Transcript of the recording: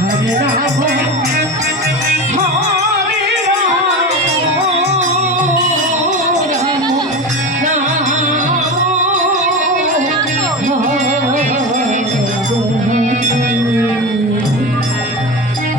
Hare Rama